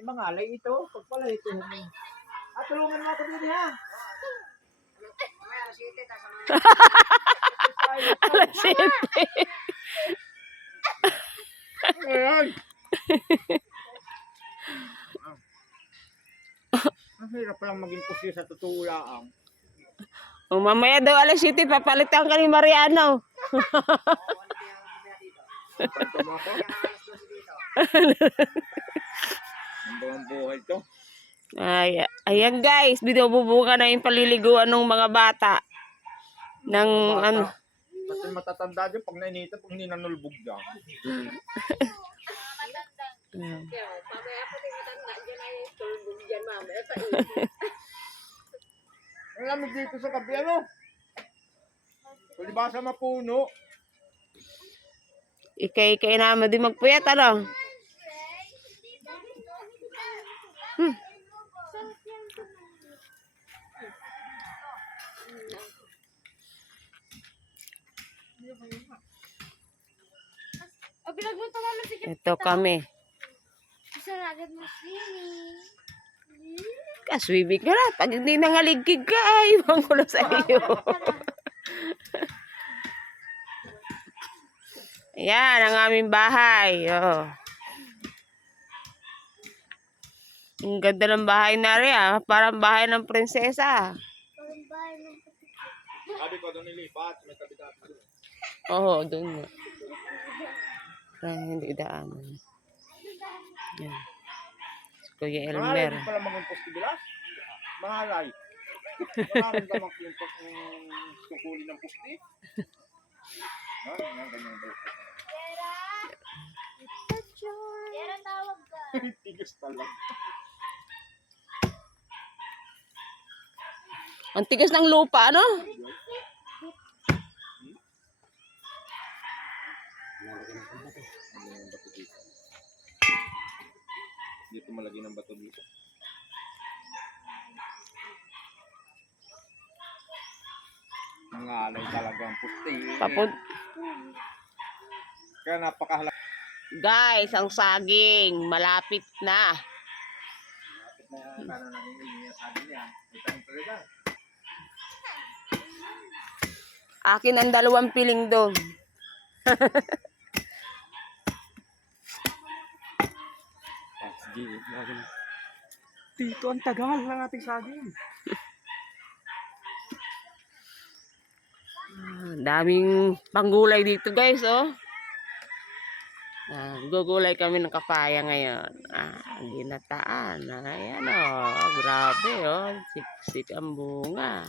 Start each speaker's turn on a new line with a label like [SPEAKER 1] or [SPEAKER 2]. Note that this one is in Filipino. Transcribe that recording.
[SPEAKER 1] Ay, mangalay ito. Pag pala ito. At tulungan mo ako din ha.
[SPEAKER 2] Alas 7.
[SPEAKER 1] Ayan. Ang hirap palang maging pusyo sa totoo lang.
[SPEAKER 2] O mamaya daw alas 7, papalitan ka ni Mariano.
[SPEAKER 1] Kwento mo ako. Ang buong buhay to.
[SPEAKER 2] Ay, ayan guys, binububuka na yung paliliguan ng mga bata. Ng ano,
[SPEAKER 1] Kasi matatanda dyan pag nainita, pag hindi nanulbog dyan.
[SPEAKER 2] mm.
[SPEAKER 1] Ang lamig dito sa gabi, ano? Palibasa mapuno.
[SPEAKER 2] ikay-ikay naman din magpuyat, ano? Hmm. Ito kami. Kaswimming ka na. Pag hindi nangaligkig ka, ay, ibang ko sa iyo. Ayan, ang aming bahay. Oh. Ang ganda ng bahay na rin, ah. Parang bahay ng prinsesa.
[SPEAKER 3] Parang bahay ng
[SPEAKER 1] Sabi ko doon nilipat, may tabi-tabi doon.
[SPEAKER 2] Oo, doon nga. Parang hindi daanan. Yan. Si Kuya
[SPEAKER 1] Mahalay
[SPEAKER 2] Elmer.
[SPEAKER 1] din pala maging postibilas. Mahalay. Ko yung pag um, tukuli ng pusti. Ha? Ganyan, ganyan daw.
[SPEAKER 3] Yara tawag ka.
[SPEAKER 1] Tigas talaga.
[SPEAKER 2] Ang tigas ng lupa, ano?
[SPEAKER 1] Dito? Malagay ng bato dito. Nangalay talaga ang pusti.
[SPEAKER 2] Papun
[SPEAKER 1] Kaya napakahalaga.
[SPEAKER 2] Guys, ang saging. Malapit na.
[SPEAKER 1] Kapit na para nanginginig sa akin yan. May tanong talaga.
[SPEAKER 2] Akin ang dalawang piling doon.
[SPEAKER 1] Dito ang tagal ng ating saging.
[SPEAKER 2] Ah, daming panggulay dito guys, oh. Ah, gugulay kami ng kapaya ngayon. Ah, ginataan. Ayan, oh. Grabe, oh. Siksik ang bunga.